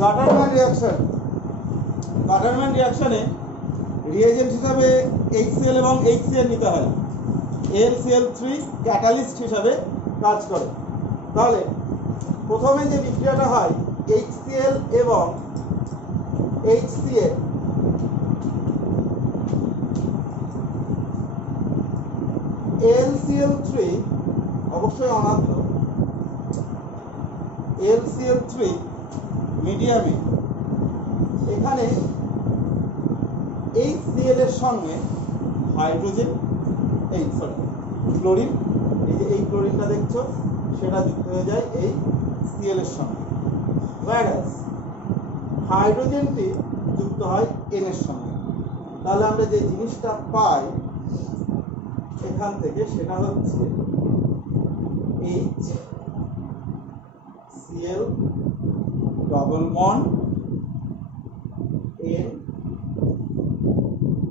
গাটারম্যান reaction. গাটারম্যান রিঅ্যাকশনে reagent হিসাবে HCl এবং HCl নিতে হয়। AlCl3 ক্যাটালিস্ট হিসাবে কাজ করে। তাহলে প্রথমে যে বিক্রিয়াটা হয় HCl এবং HCl, AlCl3 অবশ্যই অনাদ্র, AlCl3 মিডিয়ামে এখানে HCl এর সঙ্গে হাইড্রোজেন ক্লোরিন, এই যে এই ক্লোরিনটা দেখছো সেটা যুক্ত হয়ে যায় এই Cl এর সঙ্গে, whereas হাইড্রোজেনটি যুক্ত হয় N এর সঙ্গে। তাহলে আমরা যে জিনিসটা পাই এখান থেকে সেটা হচ্ছে HCl ডবল বন্ড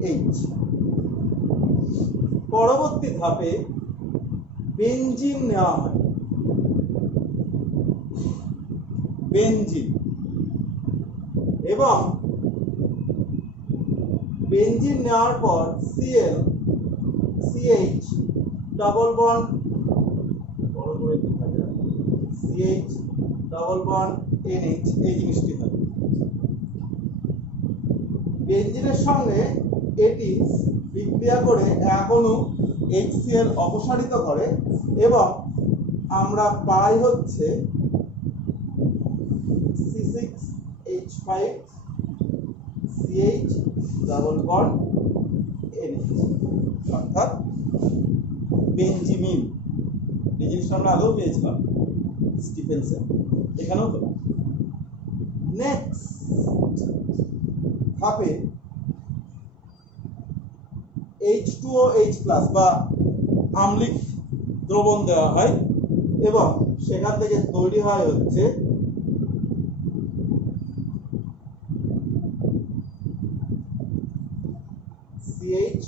NH। পরবর্তী ধাপে বেনজিন নেওয়া হয়। বেনজিন এবং বেনজিন নেওয়ার পর Cl CH double bond CH double bond NH এই জিনিসটি হয়। বেনজিনের সঙ্গে এটি বিক্রিয়া করে এক অণু HCl অপসারিত করে এবং আমরা পাই হচ্ছে C6H5 CH double bond NH, অর্থাৎ বেনজিমিন। এই জিনিসটা আমরা আগেও পেয়েছিলাম স্টিফেনসন, এখানেও তো। নেক্সট ধাপে H2OH+ বা আম্লিক দ্রবণ দেওয়া হয় এবং সেখান থেকে তৈরি হয় হচ্ছে CH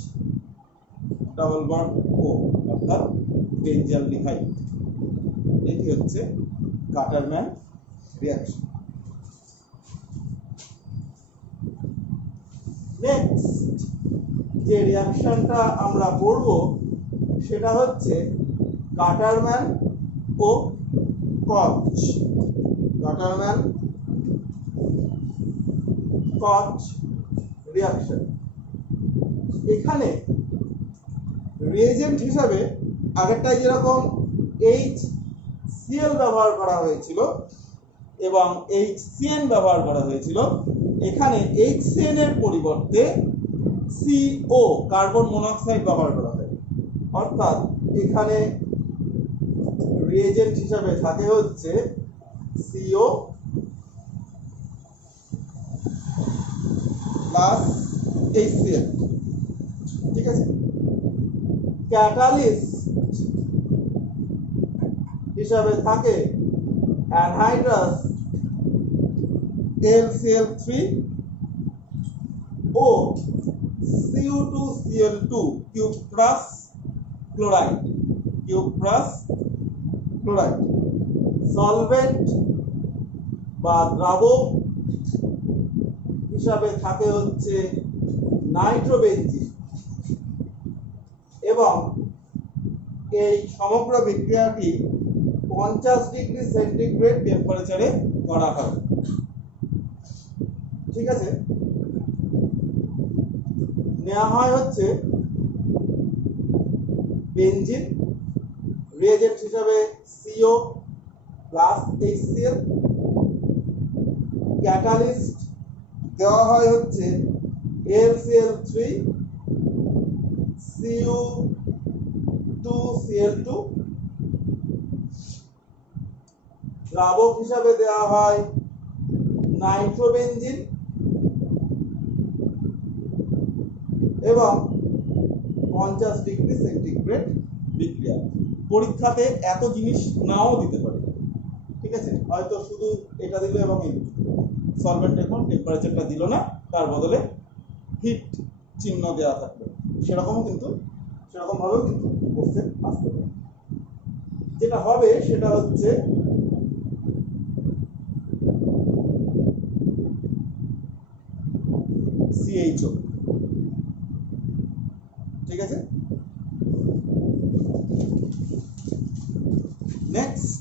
ডাবল বন্ড O, অর্থাৎ বেনজালডিহাইড। এটি হচ্ছে গাটারম্যান রিঅ্যাকশন। নেক্সট যে রিঅ্যাকশনটা আমরা পড়ব সেটা হচ্ছে গাটারম্যান ও কচ। গাটারম্যান কচ রিঅ্যাকশন। এখানে রিয়েজেন্ট হিসাবে আগেরটায় যেরকম HCl ব্যবহার করা হয়েছিল এবং HCN ব্যবহার করা হয়েছিল, এখানে HCN এর পরিবর্তে CO কার্বন মনোক্সাইড ব্যবহার করা হয়। অর্থাৎ এখানে রিয়েজেন্ট হিসাবে থাকে হচ্ছে CO প্লাস HCl, ঠিক আছে। ক্যাটালিস্ট হিসাবে থাকে অ্যানহাইড্রাস AlCl3 ও Cu2Cl2 কিউপ্রাস ক্লোরাইড। সলভেন্ট বা দ্রাবক হিসাবে থাকে হচ্ছে নাইট্রোবেনজিন এবং এই সমগ্র বিক্রিয়াটি 50 ডিগ্রি সেন্টিগ্রেড টেম্পারেচারে করা হয়, ঠিক আছে। নেওয়া হয় হচ্ছে বেনজিন, রিয়েজেন্ট হিসাবে CO প্লাস HCl, ক্যাটালিস্ট দেওয়া হয় হচ্ছে AlCl3 Cu2Cl2, দ্রাবক হিসাবে দেওয়া হয় নাইট্রোবেনজিন এবং 50 ডিগ্রি সেন্টিগ্রেড বিক্রিয়া। পরীক্ষাতে এত জিনিস নাও দিতে পারে, ঠিক আছে। হয়তো শুধু এটা দিল এবং এই সলভেন্টের কোন টেম্পারেচারটা দিল না, তার বদলে হিট চিহ্ন দেওয়া থাকবে, সেরকমভাবেও কিন্তু কোশ্চেন আসতে পারে। যেটা হবে সেটা হচ্ছে CHO। ঠিক আছে, নেক্সট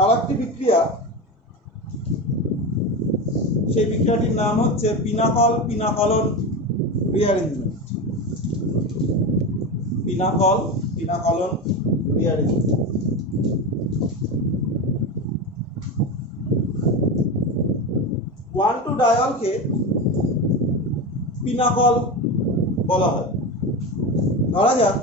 আর একটি বিক্রিয়া, সেই বিক্রিয়াটির নাম হচ্ছে pinacol pinacolone rearrangement. Pinacol pinacolone rearrangement. 1,2-ডায়লকে পিনাকল বলা হয়। ধরা যাক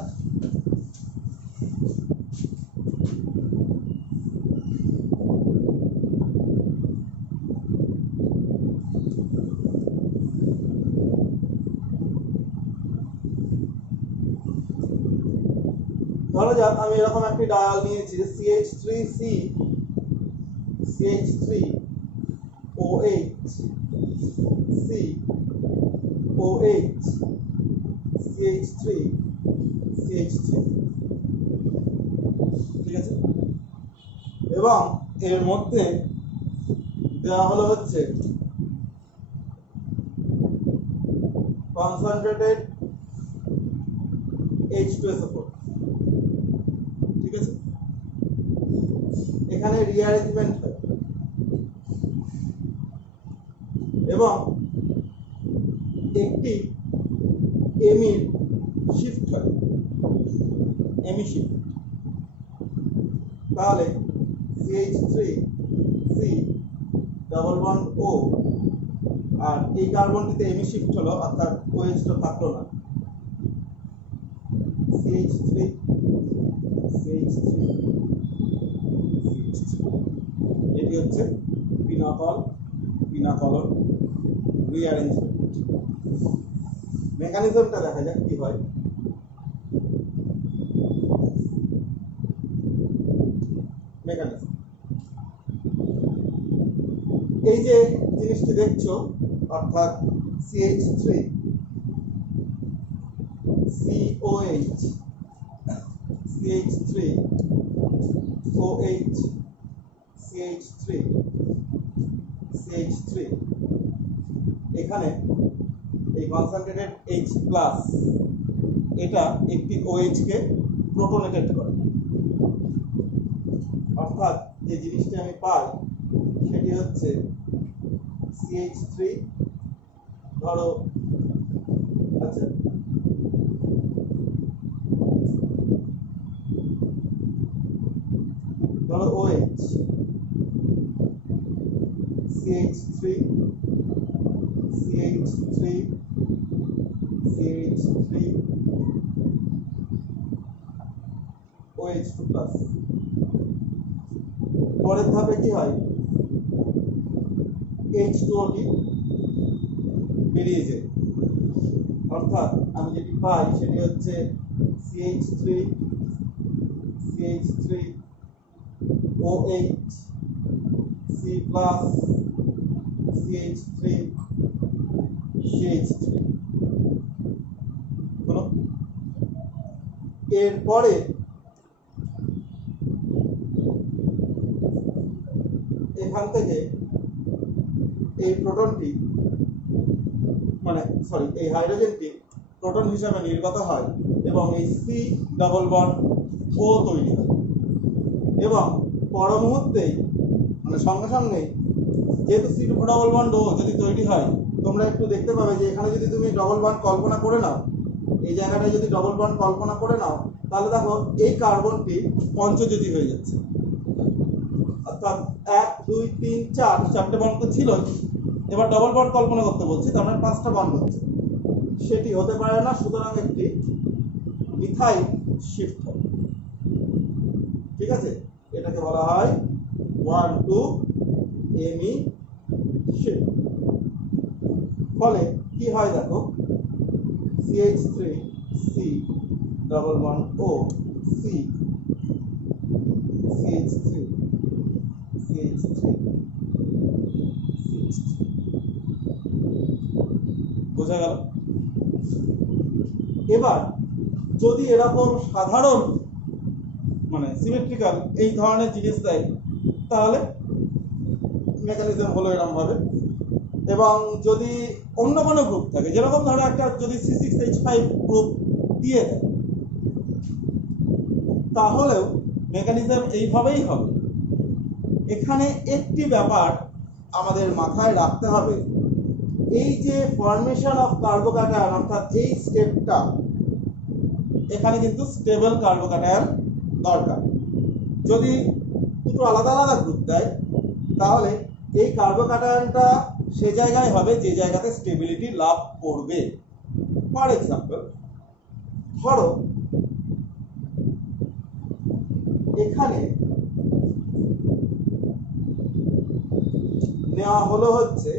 আমি এরকম একটি ডায়াল নিয়েছি, CH3C CH3OH COH CH3 CH3। ঠিক আছে, এবং এর মধ্যে দেওয়া হলো হচ্ছে কনসেন্ট্রেটেড H2SO4। ঠিক আছে, এখানে রিঅ্যারেঞ্জমেন্ট হয় এবং একটি এমির শিফট হয়, এমি শিফট। তাহলে CH3C ডাবল বন্ড O, আর এই কার্বনটিতে এমি শিফট হলো, অর্থাৎ OH টা থাকলো না। CH3 CH3 CH3, এটি হচ্ছে পিনাকল পিনাকলন রিঅ্যারেঞ্জমেন্ট। মেকানিজমটা দেখা যাক কি হয়। মেকানিজম, এই যে জিনিসটি দেখছো, অর্থাৎ CH3 COH CH3 OH CH3 CH3, এখানে এই কনসেন্ট্রেটেড H প্লাস এটা একটি OH কে প্রোটনেটেড করে, অর্থাৎ যে জিনিসটি আমি পাই সেটি হচ্ছে CH3, ধরো আচ্ছা ধরো OH CH3 CH3 CH3 OH2 plus. পরের ধাপে কি হয়, H2O বেরিয়ে যায়, অর্থাৎ আমি যেটি পাই সেটি হচ্ছে CH3 CH3 OH C plus CH3 CH3 হলো। এরপরে এখান থেকে এই প্রোটনটি এই হাইড্রোজেনটি প্রোটন হিসাবে নির্গত হয় এবং এই C ডাবল বন্ড O তৈরি হয়, এবং পর মুহূর্তেই সঙ্গে সঙ্গে যেহেতু C ডাবল বন্ড O যদি তৈরি হয়, তোমরা একটু দেখতে পাবে যে এখানে যদি তুমি ডবল বন্ড কল্পনা করে নাও, এই জায়গাটায় যদি ডবল বন্ড কল্পনা করে নাও, তাহলে দেখো এই কার্বনটি পঞ্চযোজী হয়ে যাচ্ছে, অর্থাৎ 1 2 3 4 চারটে বন্ড তো ছিল, এবার ডবল বন্ড কল্পনা করতে বলছি, তার মানে 5টা বন্ড হচ্ছে। সেটি হতে পারে না, সুতরাং একটি মিথাইল শিফট হবে। ঠিক আছে, এটাকে বলা হয় 1,2 এমি শিফট। ফলে কি হয় দেখো, CH3 C double bond O C CH3 CH3 CH3, বোঝা গেল? এবার যদি এরকম সাধারণ সিমেট্রিক্যাল এই ধরনের জিনিস দেয়, তাহলে মেকানিজম হলো এরকম ভাবে। এবং যদি অন্য কোনো গ্রুপ থাকে, যেরকম ধরো একটা যদি C6H5 গ্রুপ দিয়ে দেয়, তাহলেও মেকানিজম এইভাবেই হবে। এখানে একটি ব্যাপার আমাদের মাথায় রাখতে হবে, এই যে ফরমেশন অফ কার্বোক্যাটায়ন অর্থাৎ এই স্টেপটা, এখানে কিন্তু স্টেবল কার্বোক্যাটায়ন দরকার। যদি দুটো আলাদা আলাদা গ্রুপ দেয়, তাহলে এই কার্বোক্যাটায়নটা সে জায়গায় হবে যে জায়গাতে স্টেবিলিটি লাভ করবে। ফর এক্সাম্পল, ধরো এখানে নেওয়া হলো হচ্ছে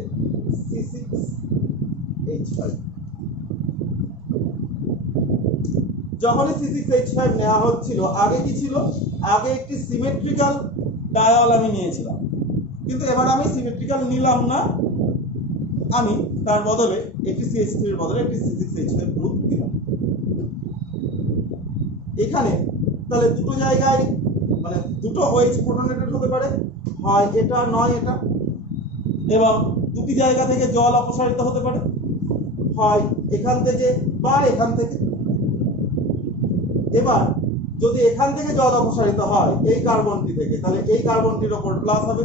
C6H5। যখনই C6H5 নেওয়া হচ্ছিল, আগে কি ছিল? আগে একটি সিমেট্রিক্যাল ডায়ল আমি নিয়েছিলাম, কিন্তু এবার আমি সিমেট্রিক্যাল নিলাম না, আমি তার বদলে একটি CH3 এর বদলে একটি C6H5 গ্রুপ দিলাম। এখানে তাহলে দুটো জায়গায় মানে দুটো OH প্রোটনেটেড হতে পারে, হয় এটা নয় এটা, এবং দুটি জায়গা থেকে জল অপসারিত হতে পারে, হয় এখান থেকে বা এখান থেকে। এবার যদি এখান থেকে জল অপসারিত হয় এই কার্বনটি থেকে, তাহলে এই কার্বনটির ওপর প্লাস হবে।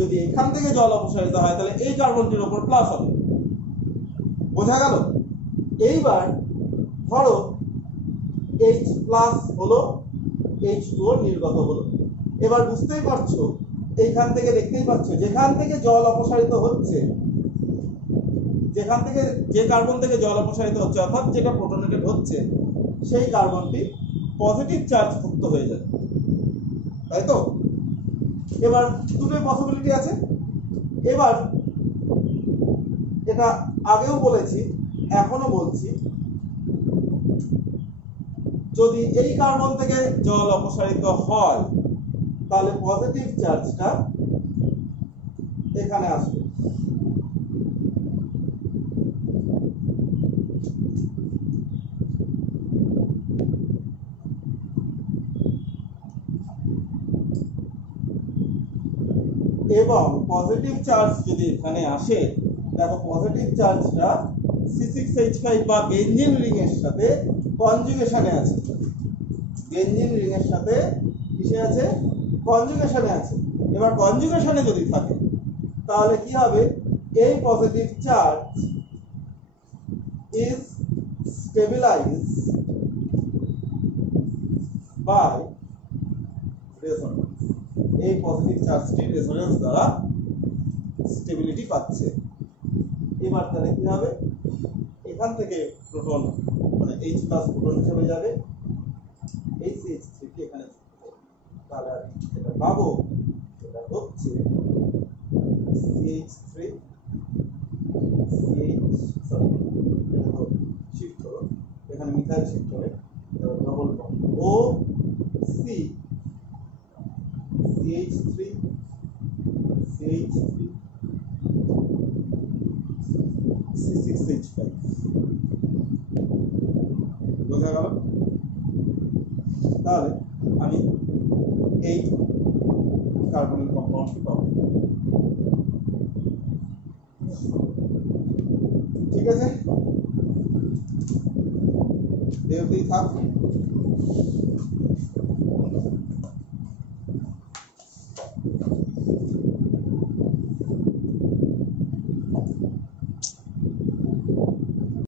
যদি এখান থেকে জল অপসারিত হয়, তাহলে এই কার্বনটির ওপর প্লাস হবে। বোঝা গেল? এইবার ধরো H প্লাস হলো, H2O নির্গত হলো। এবার বুঝতেই পারছো, এইখান থেকে দেখতেই পাচ্ছ, যেখান থেকে জল অপসারিত হচ্ছে, যেখান থেকে যে কার্বন থেকে জল অপসারিত হচ্ছে অর্থাৎ যেটা প্রোটনেটেড হচ্ছে, সেই কার্বনটি পজিটিভ চার্জ মুক্ত হয়ে যাবে, তাই তো? এবার দুটোই পসিবিলিটি আছে। এবার এটা আগেও বলেছি, এখনো বলছি, যদি এই কার্বন থেকে জল অপসারিত হয়, তাহলে পজিটিভ চার্জটা এখানে আসবে। এবং পজিটিভ চার্জ যদি এখানে আসে, দেখো পজিটিভ চার্জটা C6H5 বা বেনজিন রিং এর সাথে কনজুগেশনে আছে। বেনজিন রিং এর সাথে কিসে আছে? কনজুগেশনে আছে। এবার কনজুগেশনে যদি থাকে, তাহলে কি হবে? এই positive charge is stabilized by resonance. এই পজিটিভ চার্জটি রেজোনেন্স দ্বারা স্টেবিলিটি পাচ্ছে। এবার তাহলে কি হবে? এখান থেকে প্রোটন মানে H প্লাস প্রোটন হিসেবে যাবে, এই CH3 কে এখানে যুক্ত করবে। তাহলে এটা পাবো, এটা হচ্ছে CH3 CH, সরি এটা তো শিফট হলো, এখানে মিথাইল শিফট হবে, double bond O C CH3 CH3 C6H5। বোঝা গেল? তাহলে আমি এই কার্বনিক কম্পাউন্ডটি পাবো। ঠিক আছে, এভাবেই থাক।